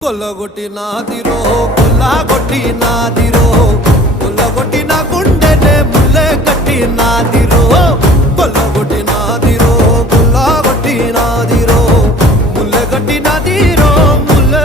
కొల్లగొట్టి నాదిరో కొల్లగొట్టి నాదిరో కొల్లగొట్టి నా గుండెనే ముల్లె కట్టి నాదిరో కొల్లగొట్టి నాదిరో కొల్లగొట్టి నాదిరో ముల్లె కట్టి నాదిరో ముల్లె